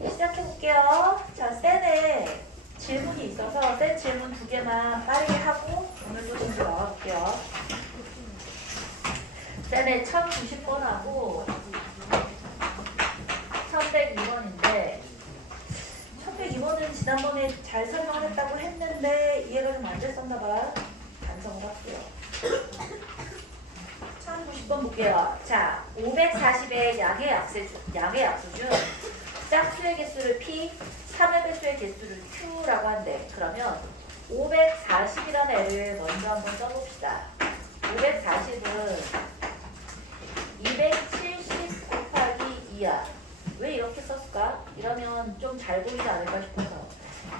시작해볼게요. 자, 셀에 질문이 있어서 셀 질문 2개만 빠르게 하고 오늘도 진도 나와볼게요. 셀에 1090번하고 1102번인데 1102번은 지난번에 잘 설명을 했다고 했는데 이해가 좀 안 됐었나봐. 반성을 할게요. 1090번 볼게요. 자, 540의 양의 약수 중 짝수의 개수를 P, 3의 배수의 개수를 Q라고 한대. 그러면 540이라는 애를 먼저 한번 써봅시다. 540은 270 곱하기 2야. 왜 이렇게 썼을까? 이러면 좀 잘 보이지 않을까 싶어서.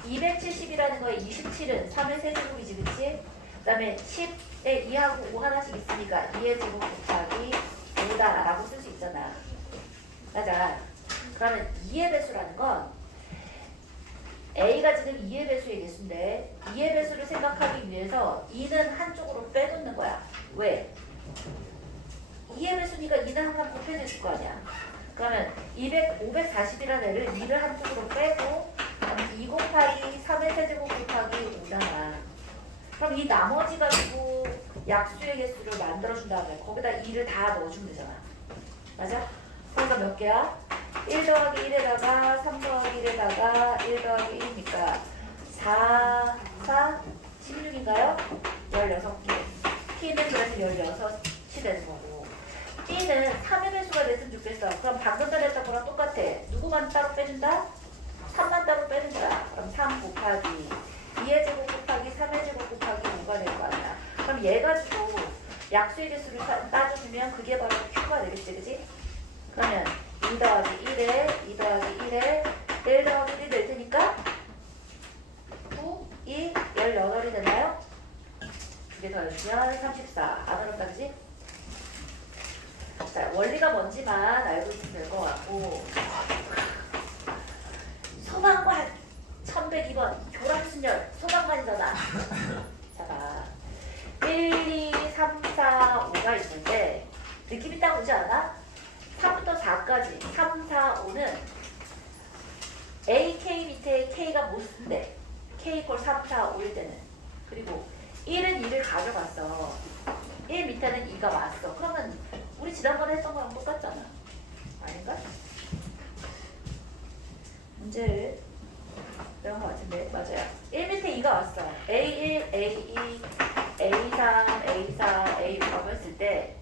270이라는 거에 27은 3의 세제곱이지, 그치? 그 다음에 10에 2하고 5 하나씩 있으니까 2의 제곱 곱하기 5다라고 쓸 수 있잖아. 맞아. 그러면 2의 배수라는 건 A가 지금 2의 배수의 개수인데 2의 배수를 생각하기 위해서 2는 한쪽으로 빼놓는 거야. 왜? 2의 배수니까 2는 항상 곱해져 있을 거 아니야. 그러면 540이라는 애를 2를 한쪽으로 빼고 2 곱하기 3의 세제곱 곱하기 5잖아. 그럼 이 나머지 가지고 약수의 개수를 만들어준 다음에 거기다 2를 다 넣어주면 되잖아. 맞아? 그러니까 몇 개야? 1 더하기 1에다가 3 더하기 1에다가 1 더하기 1이니까 4, 4, 16인가요? 16개. T는 그래서 16이 되는 거고. T는 3의 배수가 됐으면 좋겠어. 그럼 방금 전에 했던 거랑 똑같아. 누구만 따로 빼준다? 3만 따로 빼는 거야. 그럼 3 곱하기 2의 제곱 곱하기 3의 제곱 곱하기 5가 될 거 아니야. 그럼 얘 가지고 약수의 개수를 따져주면 그게 바로 Q가 되겠지, 그지? 그러면 2 더하기 1에 2 더하기 1에 1 더하기 1이 될 테니까 9, 2, 18이 되나요? 2개 더해주면 34. 안 어렵다, 그지? 자, 원리가 뭔지만 알고 있으면 될 것 같고 소방관 1102번 교란순열 소방관이잖아. 자, 봐. 1, 2, 3, 4, 5가 있는데 느낌이 딱 오지 않아? 3부터 4까지 3, 4, 5는 A, K 밑에 K가 못 쓴대. K 이퀄 3, 4, 5일 때는. 그리고 1은 2를 가져갔어. 1 밑에는 2가 왔어. 그러면 우리 지난번에 했던 거랑 똑같잖아. 아닌가? 문제를 이런 거 같은데. 맞아요. 1 밑에 2가 왔어. A1, A2, A3, A4, A5라고 했을 때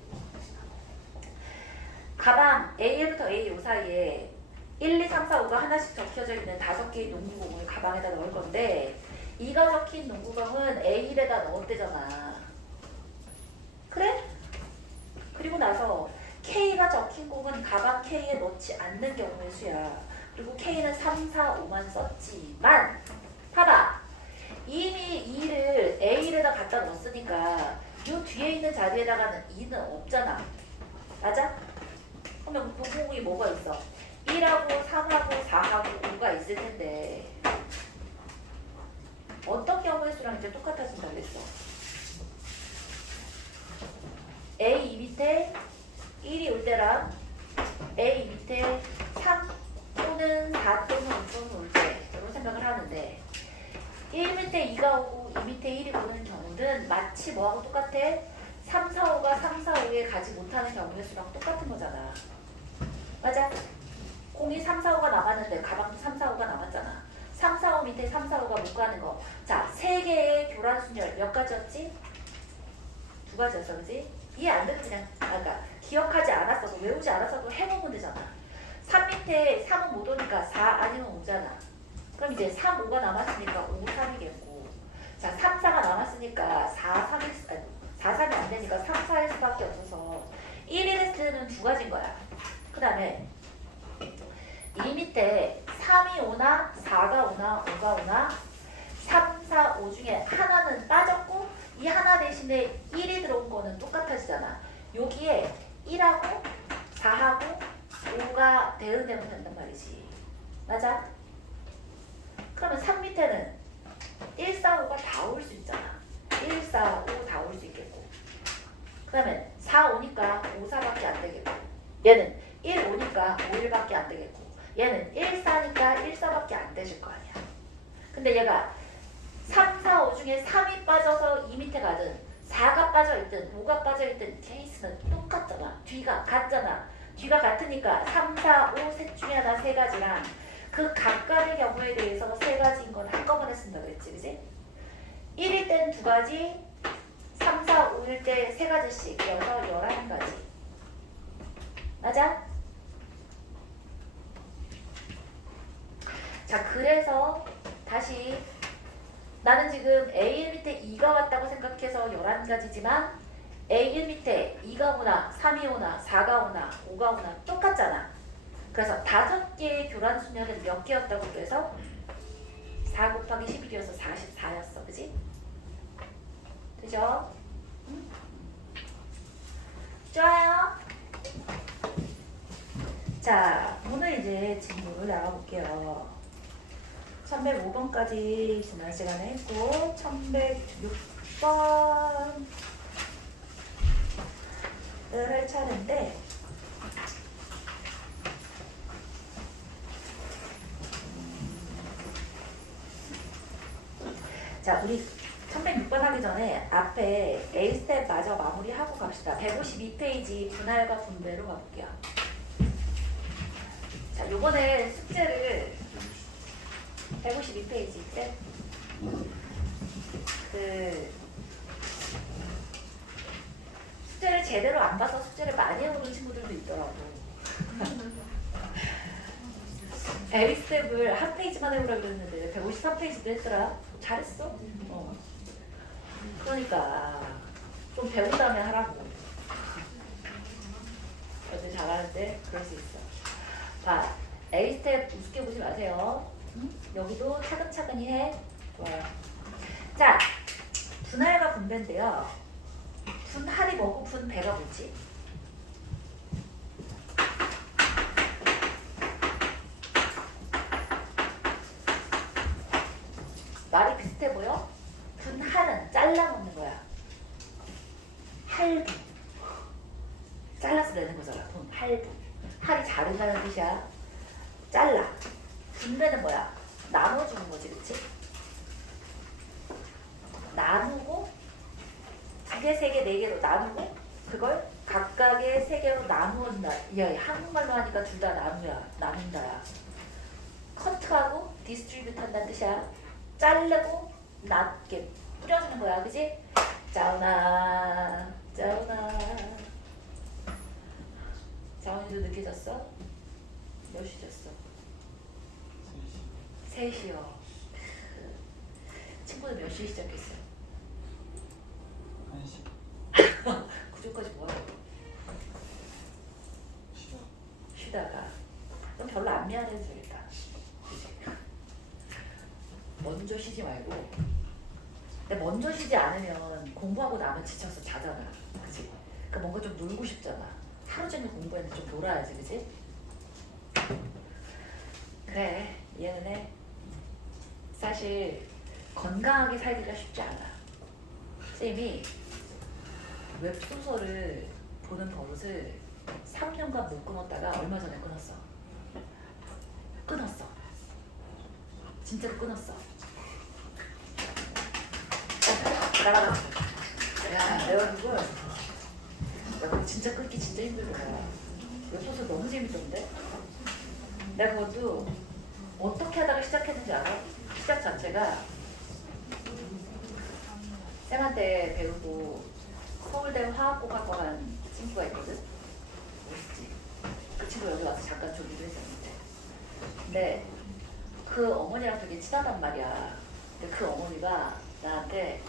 가방 A1부터 A5 사이에 1, 2, 3, 4, 5가 하나씩 적혀져 있는 5개의 농구공을 가방에다 넣을 건데 2가 적힌 농구공은 A1에다 넣었대잖아. 그래? 그리고 나서 K가 적힌 공은 가방 K에 넣지 않는 경우의 수야. 그리고 K는 3, 4, 5만 썼지만 봐봐. 이미 2를 A1에다 갖다 넣었으니까 이 뒤에 있는 자리에다가는 2는 없잖아. 맞아? 그러면 그 공이 뭐가 있어? 1하고 3하고 4하고 5가 있을 텐데 어떤 경우의 수랑 이제 똑같아진다고 했어? A2 밑에 1이 올 때랑 A 밑에 3 또는 4 또는 5 또는 올 때 이런 생각을 하는데 1 밑에 2가 오고 2 밑에 1이 오는 경우는 마치 뭐하고 똑같아? 3, 4, 5가 3, 4, 5에 가지 못하는 경우의 수랑 똑같은 거잖아. 맞아? 공이 3, 4, 5가 남았는데 가방도 3, 4, 5가 남았잖아. 3, 4, 5 밑에 3, 4, 5가 못 가는 거. 자, 3개의 교란순열 몇 가지였지? 2가지였어, 그지? 이해 안 되면 그냥 그러니까 기억하지 않았어도 외우지 않았어도 해보면 되잖아. 3 밑에 3은 못 오니까 4 아니면 5잖아. 그럼 이제 3, 5가 남았으니까 5, 3이겠고 자, 3, 4가 남았으니까 4, 3일 4, 3이 안 되니까 3, 4일 수밖에 없어서 1일스트는 2가지인 거야. 그 다음에 이 밑에 3이 오나 4가 오나 5가 오나 3, 4, 5 중에 하나는 빠졌고 이 하나 대신에 1이 들어온 거는 똑같아지잖아. 여기에 1하고 4하고 5가 대응되면 된단 말이지. 맞아? 그러면 3 밑에는 1, 4, 5가 다 올 수 있잖아. 1, 4, 5 다 올 수 있겠고 그러면 4, 5니까 5, 4밖에 안 되겠고 얘는 1, 5니까 5, 1밖에 안 되겠고 얘는 1, 4니까 1, 4밖에 안 되실 거 아니야. 근데 얘가 3, 4, 5 중에 3이 빠져서 2 밑에 가든 4가 빠져있든 5가 빠져있든 케이스는 똑같잖아. 뒤가 같잖아. 뒤가 같으니까 3, 4, 5 셋 중에 하나 세 가지랑 그 각각의 경우에 대해서 세 가지인 건 한꺼번에 쓴다 그랬지, 그지? 1일 땐 두 가지, 3, 4, 5일 때 세 가지씩 이어서 11가지. 맞아? 자, 그래서 다시 나는 지금 A1 밑에 2가 왔다고 생각해서 11가지지만 A1 밑에 2가 오나 3이 오나 4가 오나 5가 오나 똑같잖아. 그래서 5개의 교란 수면은 몇 개였다고 그래서 4 곱하기 11이어서 44였어. 그지? 그죠? 좋아요. 자, 오늘 이제 질문을 나가볼게요. 1105번까지 지난 시간에 했고 1106번을 할 차례인데 자, 우리 1106번 하기 전에 앞에 A 스텝 마저 마무리하고 갑시다. 152페이지 분할과 분배로 가볼게요. 자, 요번에 숙제를 152페이지 때 숙제를 제대로 안 봐서 숙제를 많이 해오는 친구들도 있더라고. A 스텝을 한 페이지만 해보라고 그랬는데 153페이지도 했더라. 잘했어. 그러니까 좀 배운 다음에 하라고. 어때 잘하는데 그럴 수 있어. 봐, A 스텝 우습게 보지 마세요. 여기도 차근차근히 해. 좋아요. 자, 분할과 분배인데요. 분할이 뭐고 분배가 뭐지? 말이 비슷해 보여? 분할은 잘라 먹는 거야. 할분. 잘라서 내는 거잖아. 분, 할분. 할이 자른다는 뜻이야. 잘라. 분배는 뭐야? 나눠주는 거지, 그치? 나누고 2개, 3개, 4개로 나누고 그걸 각각의 3개로 나누었나. 야, 한국말로 하니까 둘 다 나눈다야. 커트하고 디스트리뷰트 한다는 뜻이야. 자르고 낮게 뿌려주는 거야, 그치? 짜오나 짜오나. 자원이도 늦게 잤어? 몇 시 잤어? 3시요. 친구들 몇 시에 시작했어? 1시. 그전까지 뭐하고? 쉬다가. 넌 별로 안 미안해도 되겠다. 그치? 먼저 쉬지 말고. 근데 먼저 쉬지 않으면 공부하고 나면 지쳐서 자잖아. 그치? 그러니까 뭔가 좀 놀고 싶잖아. 하루 종일 공부했는데 좀 놀아야지, 그치? 그래, 이해는 해. 사실 건강하게 살기가 쉽지 않아. 쌤이 웹소설을 보는 버릇을 3년간 못 끊었다가 얼마 전에 끊었어. 진짜로 끊었어. 나가봤어. 야, 내가 그걸 진짜 끊기 진짜 힘들더라. 웹소설 너무 재밌던데? 내가 그것도 어떻게 하다가 시작했는지 알아? 시작 자체가 쌤한테 배우고 서울대 화학공학과 간 친구가 있거든? 멋있지? 그 친구 여기 와서 잠깐 조기도 했었는데 근데 그 어머니랑 되게 친하단 말이야. 근데 그 어머니가 나한테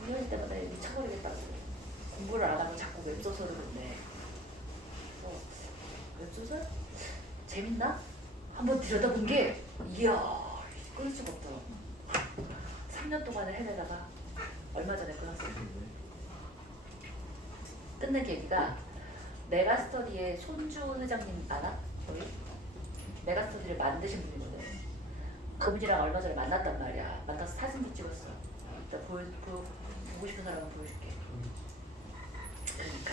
훈련일 때마다 미쳐버리겠다고 공부를 안 하고 자꾸 웹소설을 본대. 웹소설? 재밌나? 한번 들여다본 게 이야 끊을 수가 없더라고. 3년 동안을 해내다가 얼마 전에 끊었어. 끝낸 계기가 메가스터디의 손주 회장님 알아? 거기? 메가스터디를 만드신 분이거든. 그분이랑 얼마 전에 만났단 말이야. 만나서 사진도 찍었어. 이따 보고 싶은 사람은 보여줄게. 그러니까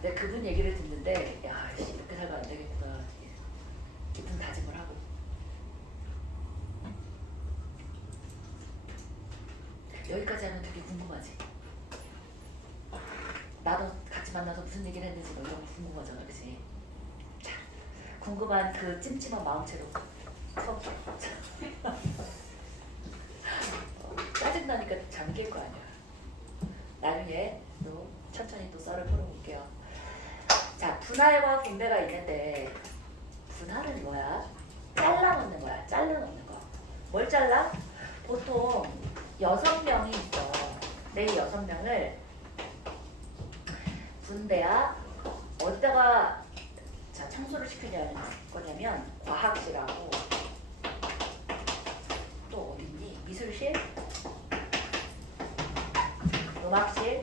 근데 그분 얘기를 듣는데 야, 씨, 이렇게 살면 안 되겠구나. 여기까지 하면 되게 궁금하지? 나도 같이 만나서 무슨 얘기를 했는지 너 이런 거 궁금하잖아, 그치? 자, 궁금한 그 찜찜한 마음채로 수업 짜증나니까 잠길 거 아니야. 나중에 또 천천히 또 썰을 풀어볼게요. 자, 분할과 분배가 있는데 분할은 뭐야? 잘라놓는 거야. 잘라놓는 거. 뭘 잘라? 보통 6명이 있어. 내 6명을 분배야 어디다가 자 청소를 시키려는 거냐면 과학실하고 또 어딨니? 미술실, 음악실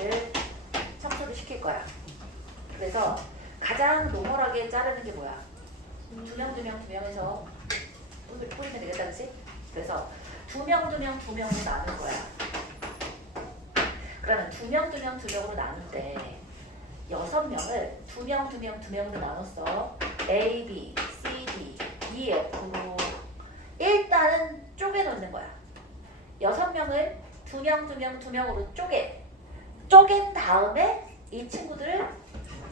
를 청소를 시킬 거야. 그래서 가장 노멀하게 자르는 게 뭐야? 2명에서 뿌리면 되겠다, 그치? 그래서 2명으로 나눌 거야. 그러면 2명으로 나눌 때 6명을 2명으로 나눴어. A, B, C, D, E, F로 일단은 쪼개놓는 거야. 6명을 2명으로 쪼갠 다음에 이 친구들을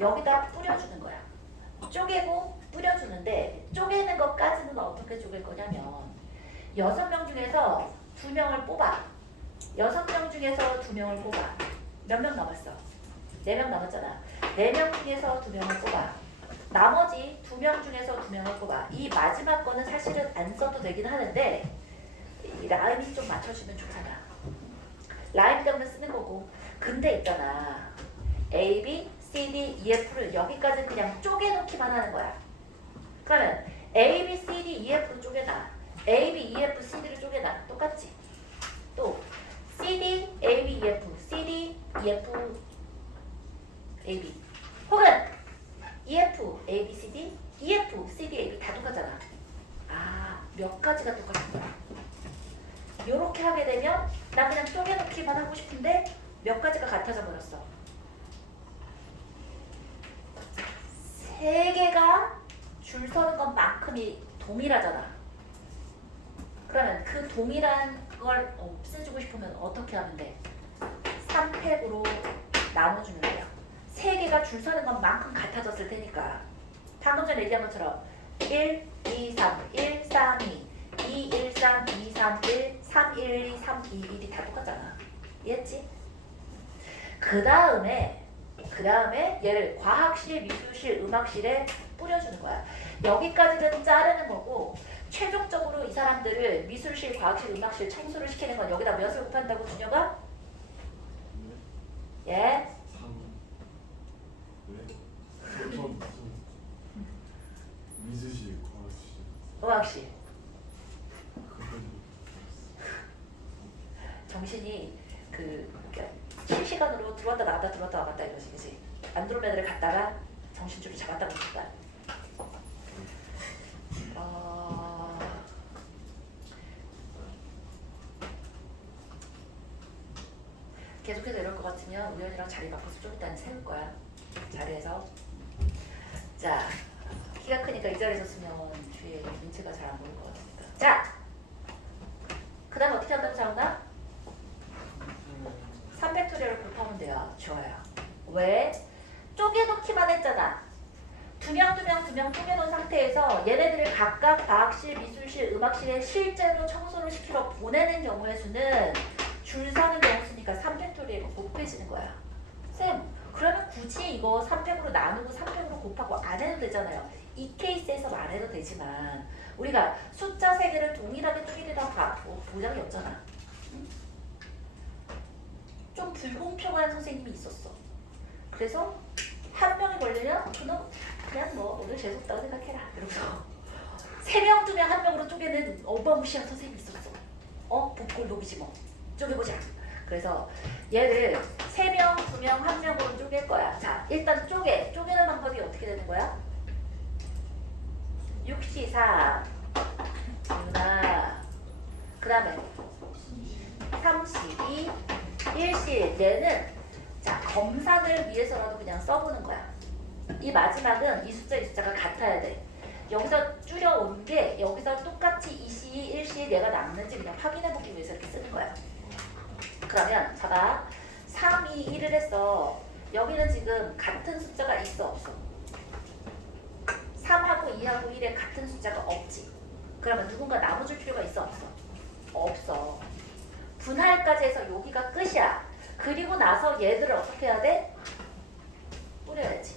여기다 뿌려주는 거야. 쪼개고 뿌려주는데 쪼개는 것까지는 어떻게 쪼갤 거냐면 6명 중에서 2명을 뽑아. 6명 중에서 2명을 뽑아. 몇 명 남았어? 4명 남았잖아. 4명 중에서 2명을 뽑아. 나머지 2명 중에서 2명을 뽑아. 이 마지막 거는 사실은 안 써도 되긴 하는데 이 라임이 좀 맞춰주면 좋잖아. 라임 때문에 쓰는 거고. 근데 있잖아. A, B, C, D, E, F를 여기까지 그냥 쪼개놓기만 하는 거야. 그러면 A, B, C, D, E, F를 쪼개놔. A, B, E, F, C, D를 쪼개놔. 똑같지? 또 C, D, A, B, E, F, C, D, E, F, A, B 혹은 E, F, A, B, C, D, E, F, C, D, A, B 다 똑같잖아. 아, 몇 가지가 똑같은 거야. 요렇게 하게 되면 나 그냥 쪼개놓기만 하고 싶은데 몇 가지가 같아져 버렸어. 3개가 줄 서는 것만큼이 동일하잖아. 그러면 그 동일한 걸 없애주고 싶으면 어떻게 하면 돼? 3팩으로 나눠주면 돼요. 3개가 줄 서는 것만큼 같아졌을 테니까 방금 전에 얘기한 것처럼 1, 2, 3, 1, 3, 2 2, 1, 3, 2, 3, 1, 3, 1, 2, 3, 2, 1이 다 똑같잖아. 이해했지? 그 다음에 얘를 과학실, 미술실, 음악실에 뿌려주는 거야. 여기까지는 자르는 거고 최종적으로 이 사람들을 미술실, 과학실, 음악실 청소를 시키는 건 여기다 몇을 곱한다고 준혁아? 예? 3. 네? 저 미술실, 과학실. 음악실. 그건 정신이 실시간으로 들어왔다 나갔다 이러지, 그치? 안드로메다를 갔다가 정신줄을 잡았다 놓쳤다. 계속해서 이럴 것 같으면 우연이랑 자리 바꿔서 좀 이따 세울 거야. 자리에서. 자, 키가 크니까 이 자리에 섰으면 뒤에 민채가 잘 안 보일 것 같으니까. 자, 그 다음 어떻게 한다고 자훈아? 3팩토리얼을 곱하면 돼요. 좋아요. 왜? 쪼개놓기만 했잖아. 2명 쪼개놓은 상태에서 얘네들을 각각 과학실, 미술실, 음악실에 실제로 청소를 시키러 보내는 경우의 수는 줄 서는 경우 수니까 3팩토리얼로 곱해지는 거야. 쌤, 그러면 굳이 이거 3팩으로 나누고 3팩으로 곱하고 안 해도 되잖아요. 이 케이스에서 안 해도 되지만 우리가 숫자 3개를 동일하게 쪼개리라고 보장이 없잖아. 응? 좀 불공평한 선생님이 있었어. 그래서 한 명이 걸리면 그냥 뭐 오늘 재수없다고 생각해라 이러면서 3명, 2명, 1명으로 쪼개는 어마무시한 선생님이 있었어. 복골록이지 뭐. 쪼개보자. 그래서 얘를 3명, 2명, 1명으로 쪼갤 거야. 자, 일단 쪼개는 방법이 어떻게 되는 거야? 6C4 유나 그 다음에 32 1C 얘는 자 검산을 위해서라도 그냥 써보는 거야. 이 마지막은 이 숫자가 같아야 돼. 여기서 줄여온 게 여기서 똑같이 2C, 1C 얘가 남는지 그냥 확인해보기 위해서 이렇게 쓰는 거야. 그러면 봐봐. 3, 2, 1을 했어. 여기는 지금 같은 숫자가 있어 없어? 3하고 2하고 1에 같은 숫자가 없지. 그러면 누군가 나눠줄 필요가 있어 없어? 없어. 분할까지 해서 여기가 끝이야. 그리고 나서 얘들을 어떻게 해야 돼? 뿌려야지.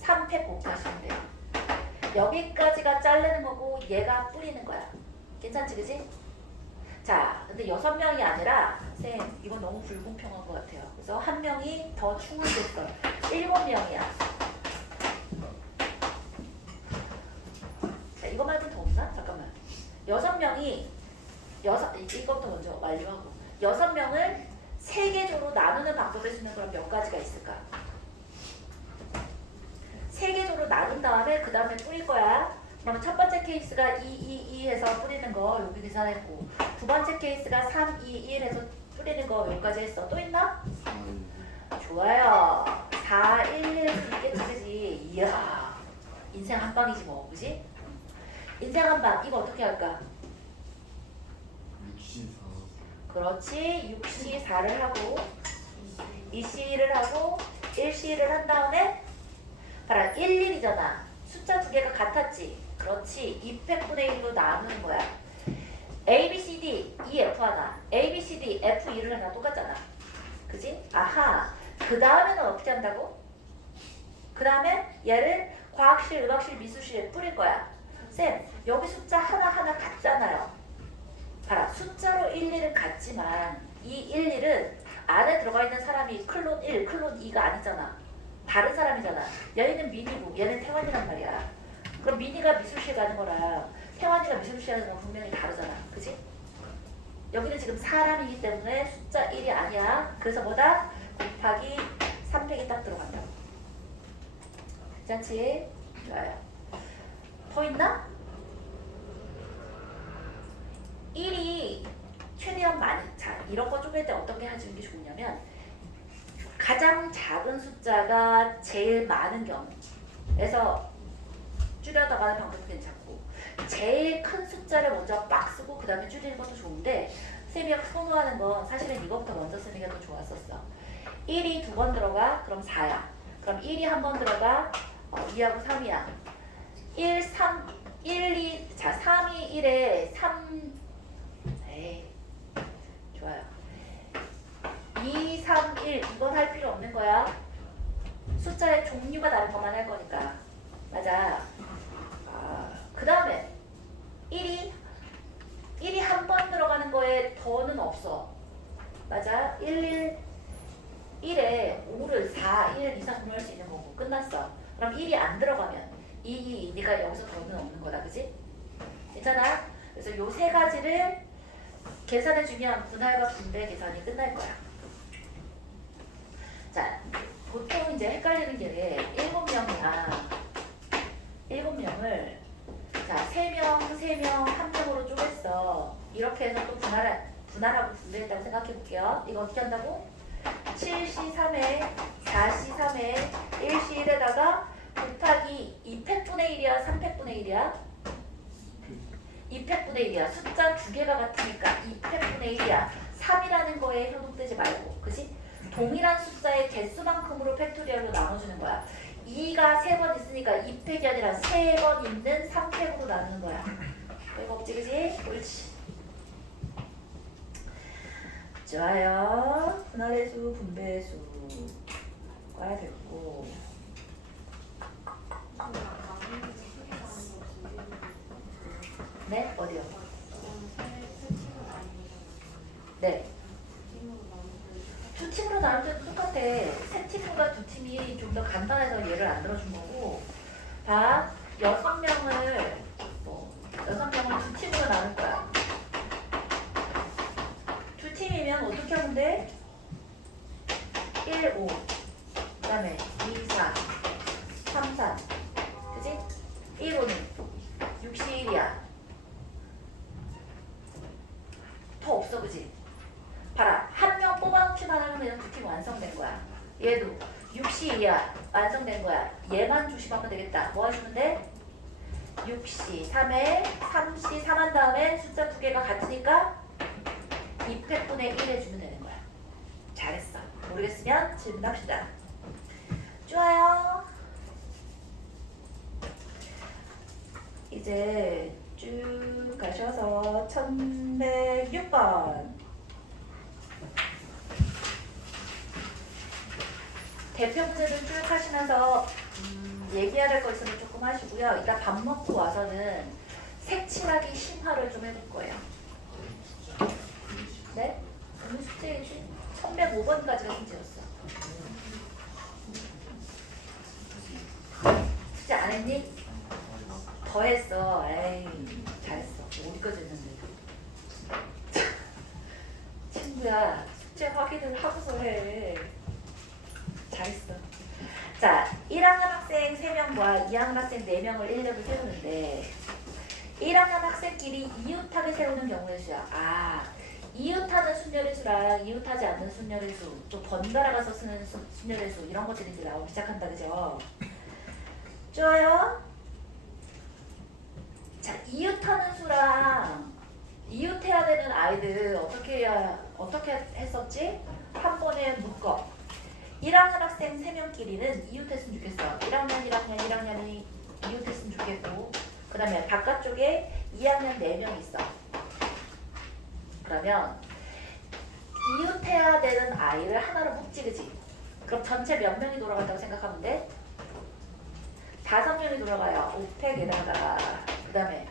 3팩 곱하시면 돼요. 여기까지가 자르는 거고 얘가 뿌리는 거야. 괜찮지 그지? 자, 근데 6명이 아니라 쌤 이건 너무 불공평한 것 같아요. 그래서 한 명이 더 충원됐어. 7명이야. 자, 이거 말고 더 없나? 잠깐만. 6명이 이것부터 먼저 완료하고 6명을 3개조로 나누는 방법을 쓰면 그럼 몇 가지가 있을까? 3개조로 나눈 다음에 그 다음에 뿌릴 거야. 그러면 첫 번째 케이스가 2, 2, 2 해서 뿌리는 거 여기 계산했고 두 번째 케이스가 3, 2, 1 해서 뿌리는 거 여기까지 했어. 또 있나? 좋아요. 4, 1, 1 해서 있겠지 그지? 이야 인생 한 방이지 뭐 그지? 인생 한 방 이거 어떻게 할까? 64. 그렇지. 6C4를 하고 2C1을 하고 1C1을 한 다음에 봐라 1, 1이잖아. 숫자 두 개가 같았지. 그렇지. 2팩분의 1로 나누는 거야. A, B, C, D, E, F 하나 A, B, C, D, F, E를 하나 똑같잖아. 그지? 아하. 그 다음에는 어떻게 한다고? 그 다음에 얘를 과학실, 의학실, 미술실에 뿌릴 거야. 쌤 여기 숫자 하나하나 같잖아요. 봐라 숫자로 1, 1은 같지만 이 1, 1은 안에 들어가 있는 사람이 클론 1, 클론 2가 아니잖아. 다른 사람이잖아. 얘는 민이고 얘는 태환이란 말이야. 그럼 민이가 미술실 가는 거랑 태환이가 미술실 가는 건 분명히 다르잖아. 그지? 여기는 지금 사람이기 때문에 숫자 1이 아니야. 그래서 뭐다? 곱하기 3팩이 딱 들어간다고. 괜찮지? 좋아요. 더 있나? 1이 최대한 많이 자 이런 거 쪼갤 때 어떻게 해주는 게 좋냐면 가장 작은 숫자가 제일 많은 경우에서 줄여나가는 방법도 괜찮고 제일 큰 숫자를 먼저 빡 쓰고 그 다음에 줄이는 것도 좋은데 쌤이 선호하는 건 사실은 이것부터 먼저 쓰는 게 더 좋았었어. 1이 두 번 들어가 그럼 4야. 그럼 1이 한 번 들어가 2하고 3이야. 1, 3, 1, 2, 자 3이 1에 3 에이 좋아요. 2, 3, 1 이건 할 필요 없는 거야. 숫자의 종류가 다른 것만 할 거니까. 맞아. 그 다음에 1이 한 번 들어가는 거에 더는 없어. 맞아. 1, 1에 5를 4, 1 이상 분할할 수 있는 거고 끝났어. 그럼 1이 안 들어가면 2, 2니까 여기서 더는 없는 거다. 그지? 괜찮아? 그래서 요 세 가지를 계산해주면 분할과 분배 계산이 끝날 거야. 자, 보통 이제 헷갈리는 게 7명이야. 7명을 자, 3명, 3명, 1명으로 쪼갰어. 이렇게 해서 또 분할하고 분배했다고 생각해 볼게요. 이거 어떻게 한다고? 7C3에 4C3에 1C1에다가 곱하기 2팩분의 1이야, 3팩분의 1이야? 2팩분의 1이야. 숫자 두 개가 같으니까 2팩분의 1이야. 3이라는 거에 현혹되지 말고, 그치? 동일한 숫자의 개수만큼으로 팩토리얼로 나눠주는 거야. 2가 3번 있으니까 2팩이 아니라 3번 있는 3팩으로 나누는 거야. 이거 없지, 그치? 옳지. 좋아요. 분할의 수, 분배의 수가 됐고. 네? 어디요? 네. 두 팀으로 나눌 때도 똑같아. 세 팀과 두 팀이 좀 더 간단해서 얘를 안 들어준 거고. 봐. 6명을 두 팀으로 나눌 거야. 두 팀이면 어떻게 하면 돼? 1, 5. 그 다음에 2, 4. 3, 3. 그지? 1, 5는 61이야. 더 없어, 그지? 봐라. 한 명 뽑아놓기만 하면 두 팀 완성된 거야. 얘도 62야. 완성된 거야. 얘만 조심하면 되겠다. 뭐 해주면 돼? 6C, 3에 3C, 3한 다음에 숫자 두 개가 같으니까 2팩분의 1 해주면 되는 거야. 잘했어. 모르겠으면 질문합시다. 좋아요. 이제 쭉 가셔서 1106번. 대표 문제들 쭉 하시면서 얘기해야 될 거 있으면 조금 하시고요. 이따 밥 먹고 와서는 색칠하기 심화를 좀 해볼 거예요. 네? 오늘 숙제이지? 1105번까지가 숙제였어. 숙제 안 했니? 더 했어. 에이, 잘했어. 어디까지 했는데. 친구야, 숙제 확인을 하고서 해. 잘했어. 자, 1학년 학생 3명과 2학년 학생 4명을 1렙을 세우는데 1학년 학생끼리 이웃하게 세우는 경우의 수야. 아, 이웃하는 순열의 수랑 이웃하지 않는 순열의 수, 또 번갈아가서 쓰는 순열의 수, 이런 것들이 이제 나오기 시작한다. 그죠? 좋아요? 자, 이웃하는 수랑 이웃해야 되는 아이들 어떻게 했었지? 한 번에 묶어. 1학년 학생 3명끼리는 이웃했으면 좋겠어. 1학년이 이웃했으면 좋겠고, 그 다음에 바깥쪽에 2학년 4명 있어. 그러면 이웃해야 되는 아이를 하나로 묶지, 그지? 그럼 전체 몇 명이 돌아간다고 생각하면 돼? 5명이 돌아가요. 5팩에다가. 그 다음에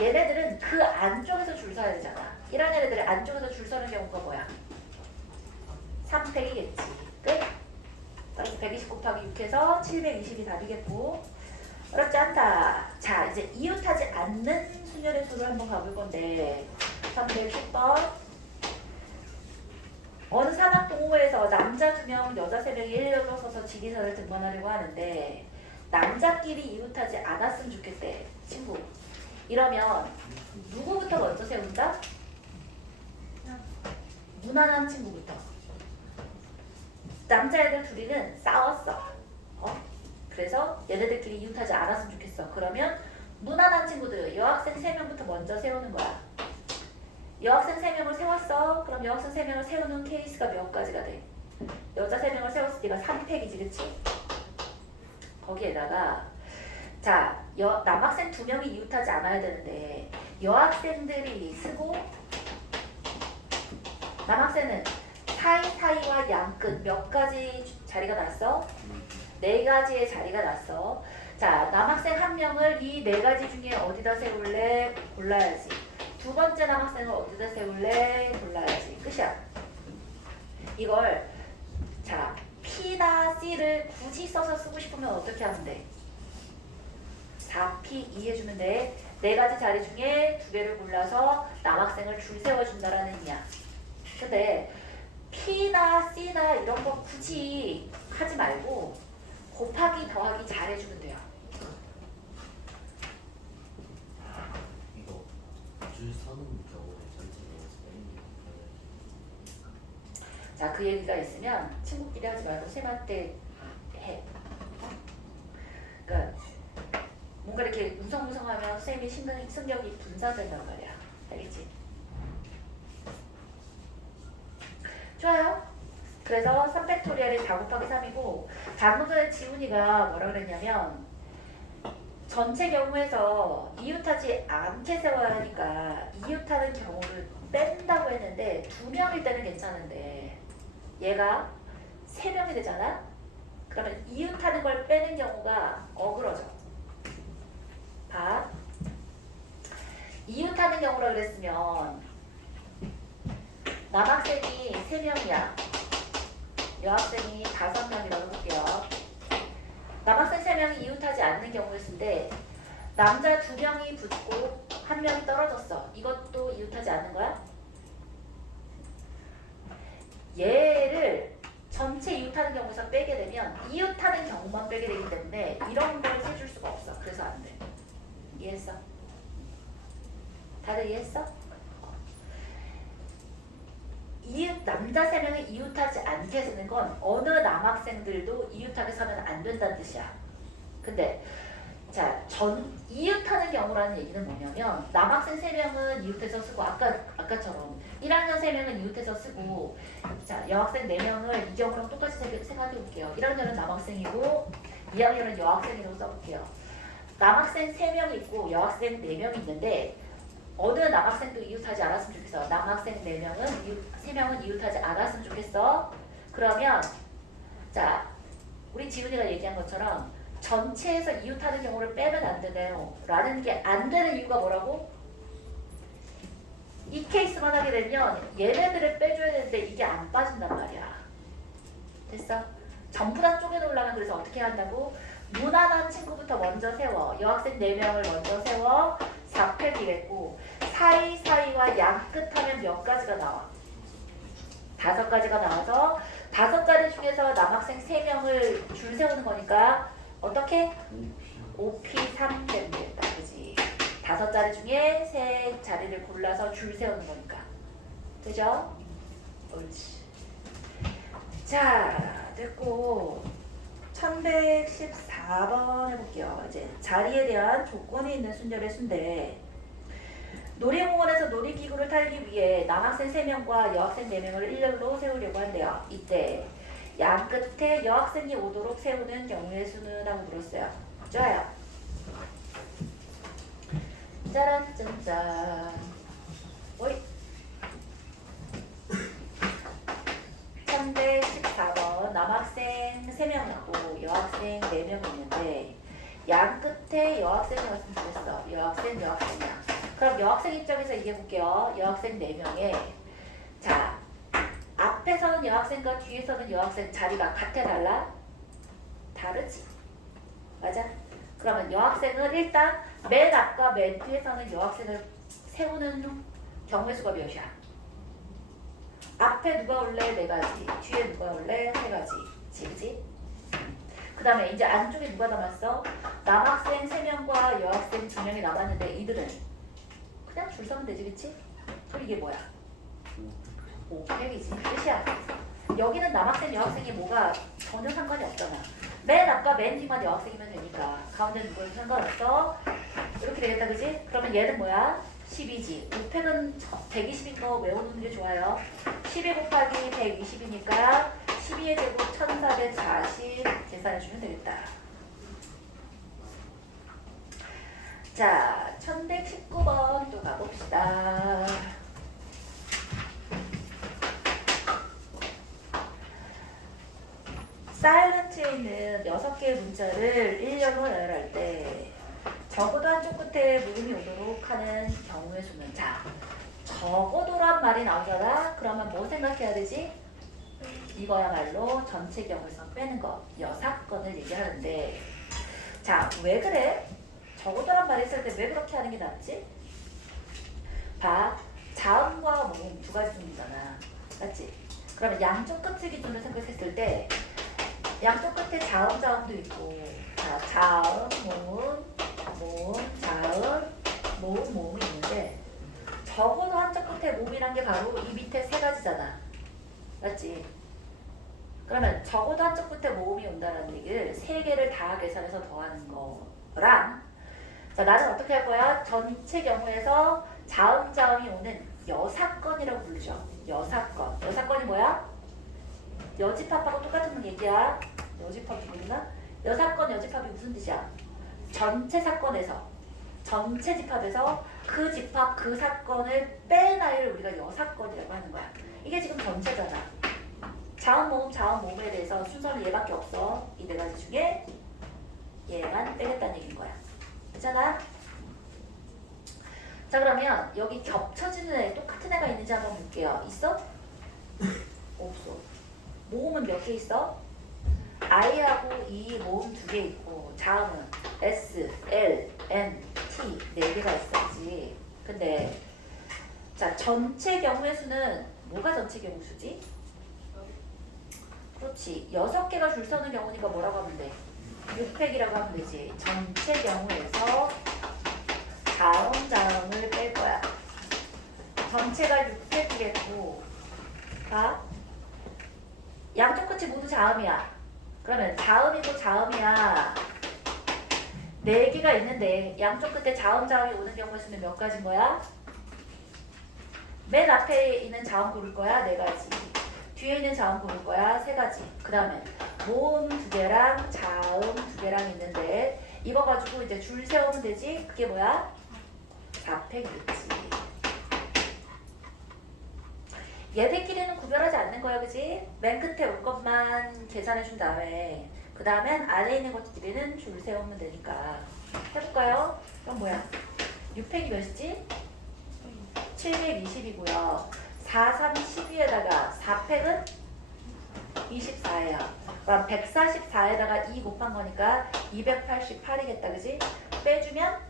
얘네들은 그 안쪽에서 줄 서야 되잖아. 1학년 애들이 안쪽에서 줄 서는 경우가 뭐야? 3팩이겠지. 끝? 따라서 120 곱하기 6해서 720이 답이겠고, 어렵지 않다. 자, 이제 이웃하지 않는 순열의 수를 한번 가볼 건데 310번. 어느 산악 동호회에서 남자 2명, 여자 3명이 일렬로 서서 지리산을 등반하려고 하는데 남자끼리 이웃하지 않았으면 좋겠대, 친구. 이러면 누구부터 먼저 세운다? 무난한 친구부터. 남자애들 둘이는 싸웠어. 그래서 얘네들끼리 이웃하지 않았으면 좋겠어. 그러면 무난한 친구들, 여학생 3명부터 먼저 세우는 거야. 여학생 3명을 세웠어. 그럼 여학생 3명을 세우는 케이스가 몇 가지가 돼? 여자 3명을 세웠을 때가 3팩이지, 그치? 거기에다가 자, 남학생 2명이 이웃하지 않아야 되는데 여학생들이 쓰고 남학생은 사이사이와 양끝 몇 가지 자리가 났어? 4가지의 자리가 났어. 자, 남학생 1명을 이 4가지 중에 어디다 세울래? 골라야지. 두 번째 남학생을 어디다 세울래? 골라야지. 끝이야. 이걸 자, P나 C를 굳이 써서 쓰고 싶으면 어떻게 하면 돼? 4P 2 해주면 돼. 4가지 자리 중에 2개를 골라서 남학생을 줄 세워준다라는 의미야. 근데 P나 C나 이런 거 굳이 하지 말고 곱하기 더하기 잘 해주면 돼요. 이거 줄 서는 경우에 전체적으로 자, 그 얘기가 있으면 친구끼리 하지 말고 쌤한테 해. 그러니까 뭔가 이렇게 웅성웅성하면 쌤이 승격이 분산된단 말이야. 알겠지? 좋아요. 그래서 3팩토리얼이 4 곱하기 3이고 방금 전에 지훈이가 뭐라 그랬냐면 전체 경우에서 이웃하지 않게 세워야 하니까 이웃하는 경우를 뺀다고 했는데 2명일 때는 괜찮은데 얘가 3명이 되잖아? 그러면 이웃하는 걸 빼는 경우가 어그러져. 봐. 이웃하는 경우라 그랬으면 남학생이 3명이야. 여학생이 5명이라고 볼게요. 남학생 3명이 이웃하지 않는 경우였는데 남자 2명이 붙고 1명이 떨어졌어. 이것도 이웃하지 않는 거야? 얘를 전체 이웃하는 경우에서 빼게 되면 이웃하는 경우만 빼게 되기 때문에 이런 걸 세줄 수가 없어. 그래서 안 돼. 이해했어? 다들 이해했어? 남자 3명이 이웃하지 않게 쓰는 건 어느 남학생들도 이웃하게 서면 안 된다는 뜻이야. 근데 자, 이웃하는 경우라는 얘기는 뭐냐면 남학생 3명은 이웃해서 쓰고 아까처럼 1학년 3명은 이웃해서 쓰고 자, 여학생 4명을 이 경우랑 똑같이 생각해 볼게요. 1학년은 남학생이고 2학년은 여학생이라고 써볼게요. 남학생 3명 있고 여학생 4명 있는데 어느 남학생도 이웃하지 않았으면 좋겠어. 남학생 3명은 이웃하지 않았으면 좋겠어. 그러면 자, 우리 지훈이가 얘기한 것처럼 전체에서 이웃하는 경우를 빼면 안 되네요. 라는 게 안 되는 이유가 뭐라고? 이 케이스만 하게 되면 얘네들을 빼줘야 되는데 이게 안 빠진단 말이야. 됐어? 전부 다 쪼개놓으려면 그래서 어떻게 한다고? 무난한 친구부터 먼저 세워. 여학생 4명을 먼저 세워. 4팩이랬고 사이사이와 양끝 하면 몇 가지가 나와? 5가지가 나와서 5자리 중에서 남학생 3명을 줄 세우는 거니까 어떻게? 5P3 되면 되겠다. 그지? 5자리 중에 3자리를 골라서 줄 세우는 거니까. 되죠? 옳지. 자, 됐고 1114번 해볼게요. 이제 자리에 대한 조건이 있는 순절의 순대. 놀이공원에서 놀이기구를 타기 위해 남학생 3명과 여학생 4명을 일렬로 세우려고 한대요. 이때 양 끝에 여학생이 오도록 세우는 경우의 수는 하고 물었어요. 좋아요. 짜란 짠짠. 오이. 1114번 남학생 3명 있고 여학생 4명 있는데 양 끝에 여학생이 왔으면 좋겠어. 여학생이야. 그럼 여학생 입장에서 얘기해 볼게요. 여학생 4명에 자 앞에서는 여학생과 뒤에서는 여학생 자리가 같아 달라? 다르지. 맞아? 그러면 여학생은 일단 맨 앞과 맨 뒤에서는 여학생을 세우는 경우의 수가 몇이야? 앞에 누가 올래? 4가지. 뒤에 누가 올래? 3가지. 그치? 그 다음에 이제 안쪽에 누가 남았어? 남학생 3명과 여학생 2명이 남았는데 이들은 그냥 줄 서면 되지, 그치? 그럼 이게 뭐야? 5팩이지. 끝이야. 여기는 남학생, 여학생이 뭐가 전혀 상관이 없잖아. 맨 앞과 맨 뒤만 여학생이면 되니까 가운데 누구는 상관없어. 이렇게 되겠다, 그치? 그러면 얘는 뭐야? 12지. 5팩은 120인 거 외워놓는 게 좋아요. 12 곱하기 120이니까 12의 제곱 1440 계산해주면 되겠다. 자, 1119번 또 가봅시다. 사일런트에 있는 6개의 문자를 일렬로 나열할 때 적어도 한쪽 끝에 물음이 오도록 하는 경우의 수는 자, 적어도란 말이 나오잖아. 그러면 뭐 생각해야 되지? 이거야말로 전체 경우에서 빼는 거, 여사건을 얘기하는데 자, 왜 그래? 적어도란 말이 있을 때 왜 그렇게 하는 게 낫지? 봐, 자음과 모음 2가지 종류잖아. 맞지? 그러면 양쪽 끝을 기준으로 생각했을 때 양쪽 끝에 자음도 있고 자, 자음, 모음, 자음, 모음이 있는데 적어도 한쪽 끝에 모음이란 게 바로 이 밑에 3가지잖아. 맞지? 그러면 적어도 한쪽 끝에 모음이 온다는 얘기를 3개를 다 계산해서 더하는 거랑 자, 나는 어떻게 할 거야? 전체 경우에서 자음이 오는 여사건이라고 부르죠. 여사건. 여사건이 뭐야? 여집합하고 똑같은 얘기야. 여집합이구나. 여사건, 여집합이 무슨 뜻이야? 전체 사건에서, 전체 집합에서 그 집합, 그 사건을 뺀 아이를 우리가 여사건이라고 하는 거야. 이게 지금 전체잖아. 자음, 모음에 대해서 순서는 얘밖에 없어. 이 4가지 중에 얘만 빼겠다는 얘기인 거야. 됐잖아? 자, 그러면 여기 겹쳐지는 애, 똑같은 애가 있는지 한번 볼게요. 있어? 없어. 모음은 몇 개 있어? I하고 E 모음 2개 있고 자음은 S, L, N, T 4개가 있어야지. 근데 자, 전체 경우의 수는 뭐가 전체 경우 수지? 그렇지. 6개가 줄 서는 경우니까 뭐라고 하면 돼? 6팩이라고 하면 되지. 전체 경우에서 자음을 뺄 거야. 전체가 6팩이겠고 봐. 양쪽 끝이 모두 자음이야. 그러면 자음이고 자음이야. 4개가 있는데 양쪽 끝에 자음이 오는 경우의 수는 몇 가지인 거야? 맨 앞에 있는 자음 고를 거야 4가지. 뒤에 있는 자음 고를 거야 3가지. 그 다음에 모음 2개랑 자음 2개랑 있는데 이거 가지고 이제 줄 세우면 되지. 그게 뭐야? 4팩이겠지. 얘들끼리는 구별하지 않는 거야, 그지? 맨 끝에 올 것만 계산해 준 다음에 그 다음엔 안에 있는 것끼리는 줄 세우면 되니까 해볼까요? 그럼 뭐야? 6팩이 몇이지? 720이고요. 4, 3, 12에다가 4팩은 24예요. 그럼 144에다가 2 곱한 거니까 288이겠다, 그지? 빼주면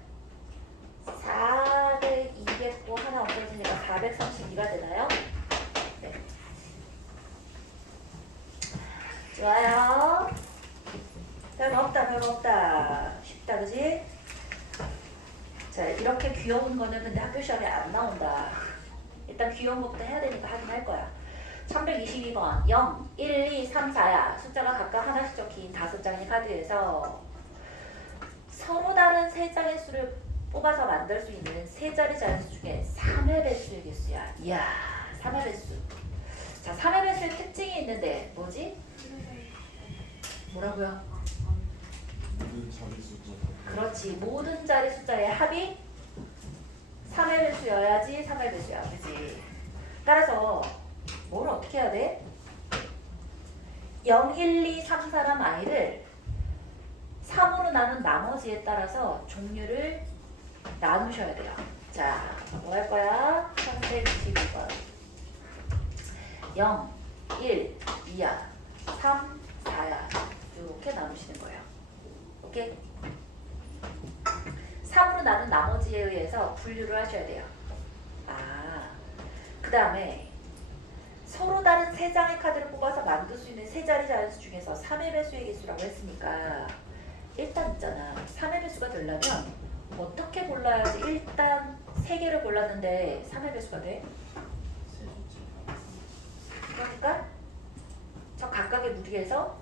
400, 200고 하나 없어지니까 432가 되나요? 네. 좋아요. 별거 없다, 별거 없다. 쉽다, 그지? 자, 이렇게 귀여운 거는 근데 학교 시험에 안 나온다. 일단 귀여운 것부터 해야 되니까 하긴 할 거야. 1122번 0, 1, 2, 3, 4야. 숫자가 각각 하나씩 적힌 5장의 카드에서 서로 다른 3장의 수를 뽑아서 만들 수 있는 3자리 자연수 중에 3의 배수의 개수야. 이야, 3의 배수. 자, 3의 배수의 특징이 있는데 뭐지? 뭐라고요? 모든 자리 숫자 그렇지. 모든 자리 숫자의 합이 3의 배수여야지 3의 배수야. 그지? 따라서 뭘 어떻게 해야 돼? 0, 1, 2, 3, 4란 아이를 3으로 나눈 나머지에 따라서 종류를 나누셔야 돼요. 자, 뭐 할 거야? 322번 0, 1, 2야 3, 4야 이렇게 나누시는 거예요. 오케이? 3으로 나눈 나머지에 의해서 분류를 하셔야 돼요. 그 다음에 서로 다른 3장의 카드를 뽑아서 만들 수 있는 3자리 자연수 중에서 3의 배수의 개수라고 했으니까 일단 있잖아. 3의 배수가 되려면 어떻게 골라야지 일단 3개를 골랐는데 3의 배수가 돼? 그러니까 저 각각의 무리에서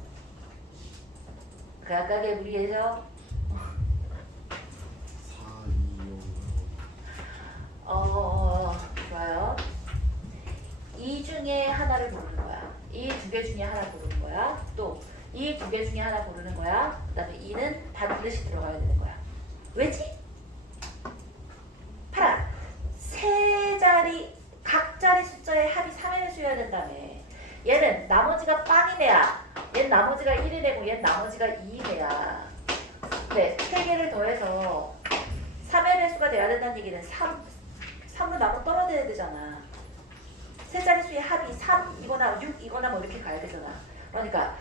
사, 이, 영, 좋아요. 이 중에 하나를 고르는 거야. 이 2개 중에 하나 고르는 거야. 또 이 2개 중에 하나 고르는 거야. 그 다음에 2는 반드시 들어가야 되는 거야. 왜지? 봐라. 각 자리 숫자의 합이 3의 배수여야 된다며. 얘는 나머지가 빵이네야. 얘는 나머지가 1이네고 얘는 나머지가 2이네야. 네, 3개를 더해서 3의 배수가 돼야 된다는 얘기는 3으로 나눠 떨어져야 되잖아. 세 자릿수의 합이 3이거나 6이거나 뭐 이렇게 가야 되잖아. 그러니까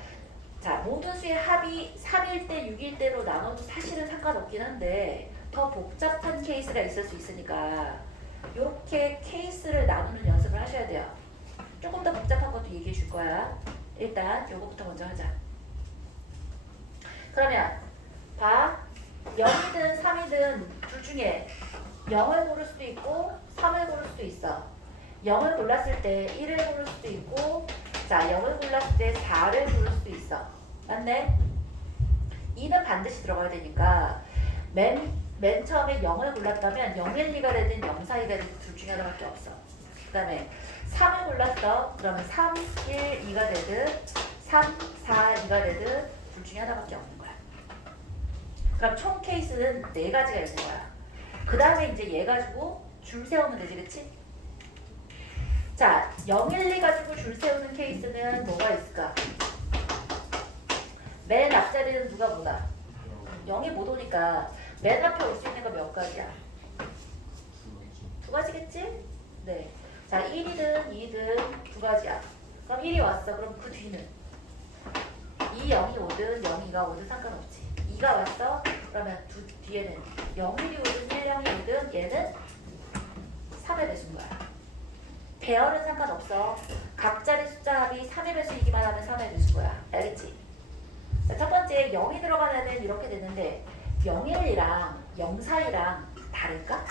자, 모든 수의 합이 3일 때 6일 때로 나눠도 사실은 상관없긴 한데 더 복잡한 케이스가 있을 수 있으니까 이렇게 케이스를 나누는 연습을 하셔야 돼요. 조금 더 복잡한 것도 얘기해 줄 거야. 일단 요거부터 먼저 하자. 그러면 봐. 0이든 3이든 둘 중에 0을 고를 수도 있고 3을 고를 수도 있어. 0을 골랐을 때 1을 고를 수도 있고 자, 0을 골랐을 때 4를 고를 수도 있어. 맞네? 2는 반드시 들어가야 되니까 맨 처음에 0을 골랐다면 0, 1, 2가 되든 0, 4, 2가 되든 둘 중에 하나밖에 없어. 그 다음에 3을 골랐어. 그러면 3, 1, 2가 되든 3, 4, 2가 되든 둘 중에 하나밖에 없는 거야. 그럼 총 케이스는 4가지가 있는 거야. 그 다음에 이제 얘 가지고 줄 세우면 되지, 그치? 자, 0, 1, 2 가지고 줄 세우는 케이스는 뭐가 있을까? 맨 앞자리는 누가 보다? 0이 못 오니까 맨 앞에 올 수 있는 거 몇 가지야? 2가지겠지? 네. 자, 1이든 2든 2가지야. 그럼 1이 왔어. 그럼 그 뒤는? 2, 0이 오든 0, 2가 오든 상관없지. 2가 왔어? 그러면 뒤에는 0, 1이 오든 1, 0이 오든 얘는 3의 배수인 거야. 배열은 상관없어. 각자리 숫자 합이 3의 배수이기만 하면 3의 배수인 거야. 알겠지? 자, 첫 번째 0이 들어간 애는 이렇게 되는데 0,1이랑 0,4이랑 다를까?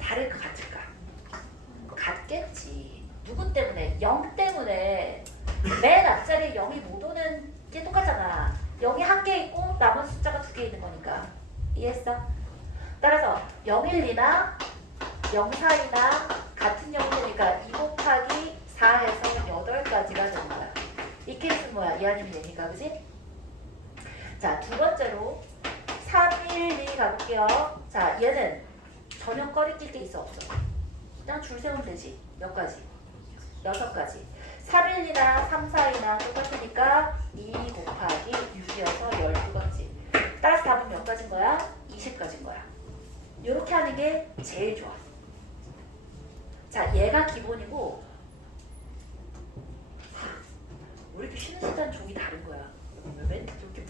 다를까 같을까? 같겠지. 누구 때문에? 0 때문에 맨 앞자리에 0이 못 오는 게 똑같잖아. 0이 한 개 있고 남은 숫자가 2개 있는 거니까. 이해했어? 따라서 012나 04이나 같은 0이 되니까 2 곱하기 4 해서 8가지가 되는 거야. 이 케이스는 뭐야? 이하님이 되니까, 그지? 자, 두 번째로 312 가볼게요. 자, 얘는 전혀 꺼리낄 게 있어 없어? 그냥 줄 세우면 되지. 몇 가지? 6가지. 312나 34이나 똑같으니까 2 곱하기 6이어서 12가지. 따라서 답은 몇 가지인 거야? 20가지인 거야. 이렇게 하는 게 제일 좋아. 자, 얘가 기본이고 왜 이렇게 쉬는 시간 종이 다른 거야?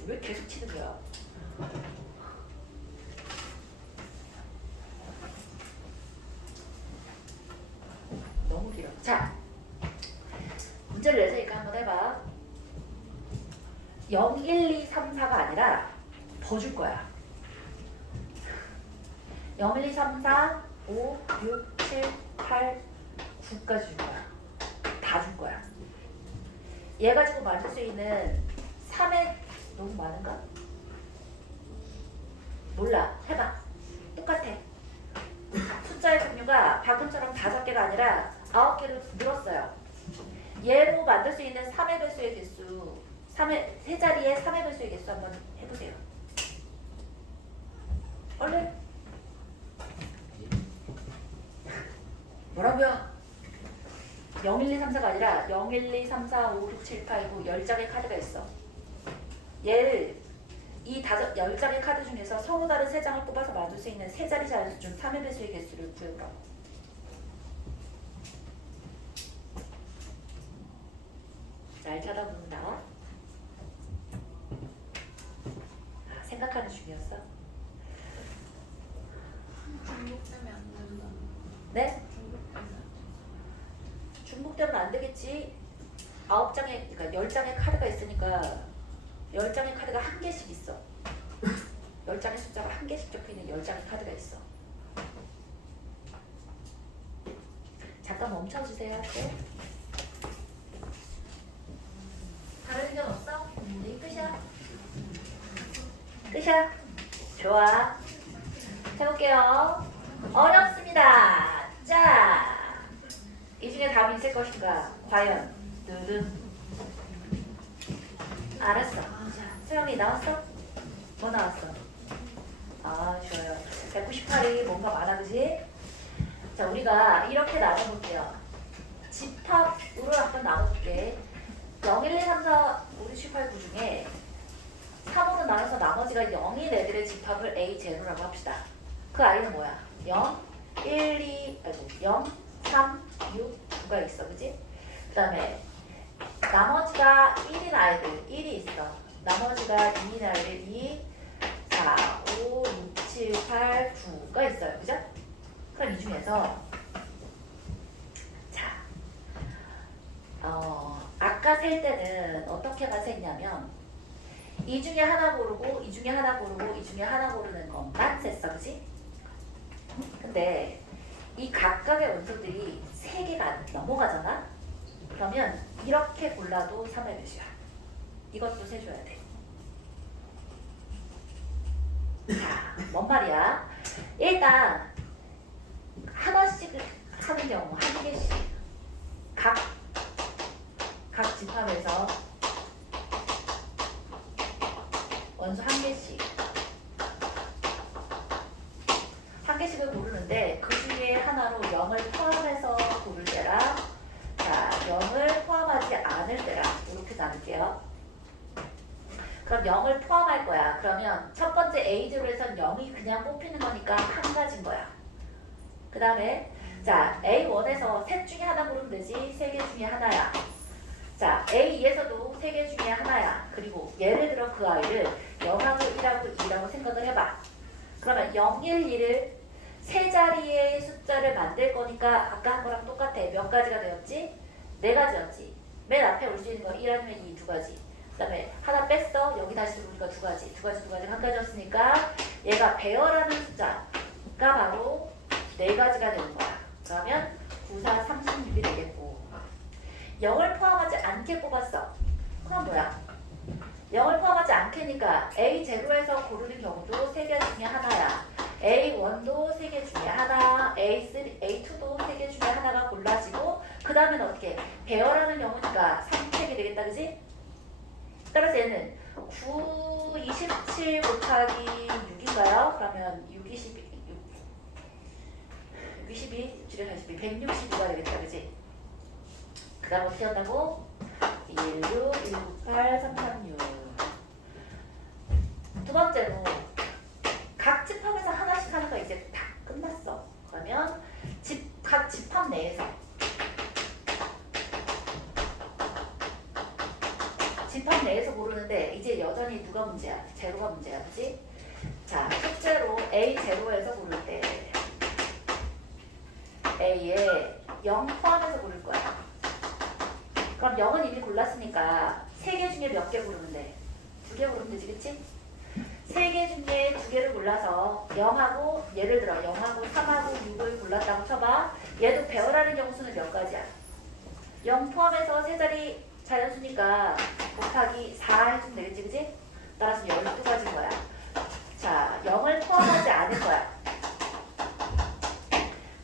왜 계속 치는 거야? 너무 길어. 자, 문제를 낼 테니까 한번 해봐. 0, 1, 2, 3, 4가 아니라 더 줄 거야. 0, 1, 2, 3, 4, 5, 6, 7, 8, 9까지 줄 거야. 다 줄 거야. 얘 가지고 만들 수 있는 3의 너무 많은가? 몰라. 해봐. 똑같아. 숫자의 종류가 방금처럼 5개가 아니라 9개로 늘었어요. 얘로 만들 수 있는 3의 배수의 개수, 세 자리의 3의 배수의 개수 한번 해보세요. 얼른. 뭐라고요? 0, 1, 2, 3, 4가 아니라 0, 1, 2, 3, 4, 5, 6, 7, 8, 9, 10장의 카드가 있어. 얘를 이 10장의 카드 중에서 서로 다른 3장을 뽑아서 만들 수 있는 세 자리 자연수 중 3의 배수의 개수를 구해보라고. 잘 쳐다본다. 생각하는 중이었어. 중복 때문에 안 된다. 네? 중복 때문에. 중복되면 안 되겠지. 9장의, 그러니까 10장의 카드가 있으니까 10장의 카드가 한 개씩 있어. 10장의 숫자가 한 개씩 적혀있는 10장의 카드가 있어. 잠깐 멈춰주세요. 네. 다른 의견 없어? 네, 끝이야. 끝이야. 좋아. 해볼게요. 어렵습니다. 자, 이 중에 답이 있을 것인가? 과연? 알았어. 자, 수영이 나왔어? 뭐 나왔어? 아, 좋아요. 198이 뭔가 많아, 그지? 자, 우리가 이렇게 나눠볼게요. 집합으로 한번 나눠볼게. 0, 1, 2, 3, 4, 5, 6, 7, 8, 9 중에 3으로 나눠서 나머지가 0인 애들의 집합을 A0라고 합시다. 그 아이는 뭐야? 0, 1, 2, 0, 3, 6, 9가 있어, 그지? 그 다음에 나머지가 1인 아이들 1이 있어. 나머지가 2인 아이들 2, 4, 5, 6, 7, 8, 9가 있어요. 그죠? 그럼 이 중에서 자, 아까 셀 때는 어떻게만 셌냐면 이 중에 하나 고르고 이 중에 하나 고르고 이 중에 하나 고르는 것만 셌어. 그지? 근데 이 각각의 원소들이 3개가 넘어가잖아? 그러면 이렇게 골라도 3의 배수야. 이것도 세줘야 돼. 자, 뭔 말이야? 일단 하나씩 하는 경우 한 개씩 각 집합에서 원소 한 개씩 한 개씩을 고르는데 그 중에 하나로 0을 포함해서 고를 때랑 자 0을 포함하지 않을 때랑 이렇게 나눌게요. 그럼 0을 포함할 거야. 그러면 첫 번째 A0에선 0이 그냥 뽑히는 거니까 한 가지인 거야. 그 다음에 자 A1에서 셋 중에 하나 고르면 되지. 3개 중에 하나야. 자 A2에서도 3개 중에 하나야. 그리고 예를 들어 그 아이를 0하고 1하고 2라고 생각을 해봐. 그러면 0, 1, 2를 세 자리의 숫자를 만들 거니까 아까 한 거랑 똑같아. 몇 가지가 되었지? 4가지였지. 맨 앞에 올 수 있는 거 1 아니면 2, 2가지. 그 다음에 하나 뺐어. 여기 다시 들어오니까 2가지. 2가지, 한 가지였으니까 얘가 배열하는 숫자가 바로 4가지가 되는 거야. 그러면 9, 4, 36이 되겠고 0을 포함하지 않게 뽑았어. 그럼 뭐야? 0을 포함하지 않게니까 A0에서 고르는 경우도 3개 중에 하나야. A1도 3개 중에 하나, A3, A2도 3개 중에 하나가 골라지고 그 다음에는 어떻게? 배열하는 경우니까 3책이 되겠다, 그지? 따라서 얘는 9, 27 곱하기 6인가요? 그러면 6, 22, 62, 7, 42, 162가 되겠다, 그지? 그 다음 어떻게 한다고? 1, 6, 1, 8, 3, 3, 6. 두 번째로 각 집합에서 하나씩 하는 거 이제 다 끝났어. 그러면 각 집합 내에서 고르는데 이제 여전히 누가 문제야? 제로가 문제야, 그지? 자, 첫째로 A0에서 고를 때 A에 0 포함해서 고를 거야. 그럼 0은 이미 골랐으니까 3개 중에 몇 개 고르면 돼? 2개 고르면 되지, 그치? 3개 중에 2개를 골라서 0하고 예를 들어 0하고 3하고 6을 골랐다고 쳐봐. 얘도 배열하는 경우수는 몇 가지야? 0 포함해서 3자리 자연수니까 곱하기 4 해주면 되겠지, 그치? 따라서 12가지인 거야. 자, 0을 포함하지 않을 거야.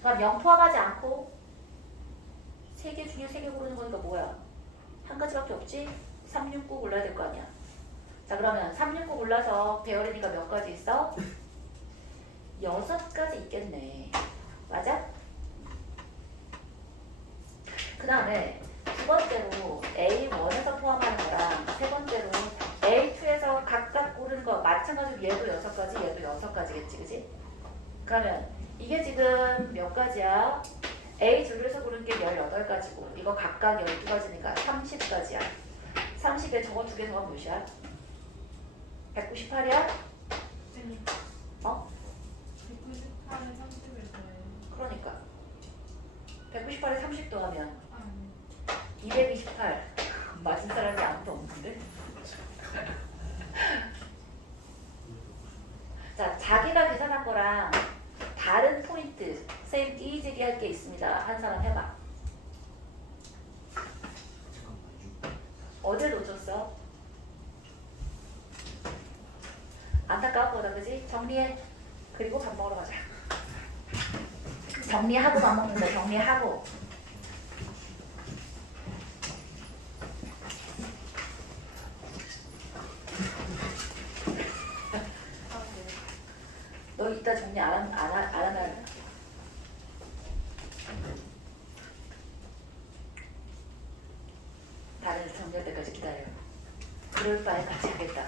그럼 0 포함하지 않고 3개 중에 3개 고르는 거니까 뭐야? 한 가지밖에 없지? 3, 6, 9 골라야 될 거 아니야. 자, 그러면 3, 6, 9 골라서 배열이니까 몇 가지 있어? 6가지 있겠네. 맞아? 그 다음에 두 번째로 A1에서 포함하는 거랑 세 번째로 A2에서 각각 고르는 거 마찬가지로 얘도 6가지, 얘도 6가지겠지, 그지? 그러면 이게 지금 몇 가지야? A2에서 고른 게 18가지고 이거 각각 12가지니까 30가지야. 30에 저거 두 개 더하면 몇이야? 198이야? 아니, 어? 198에 30을 더해요. 그러니까 198에 30 더하면 아, 네. 228. 맞은 사람이 아무도 없는데? 자, 자기가 계산한 거랑 다른 포인트 쌤 이의제기 할 게 있습니다. 한 사람 해봐. 어딜 놓쳤어? 안타까운 거다, 그지? 정리해. 그리고 밥 먹으러 가자. 정리하고 밥 먹는다. 정리하고. 너 이따 정리 안 하면 다른 정리할 때까지 기다려. 그럴 바에 같이 하겠다.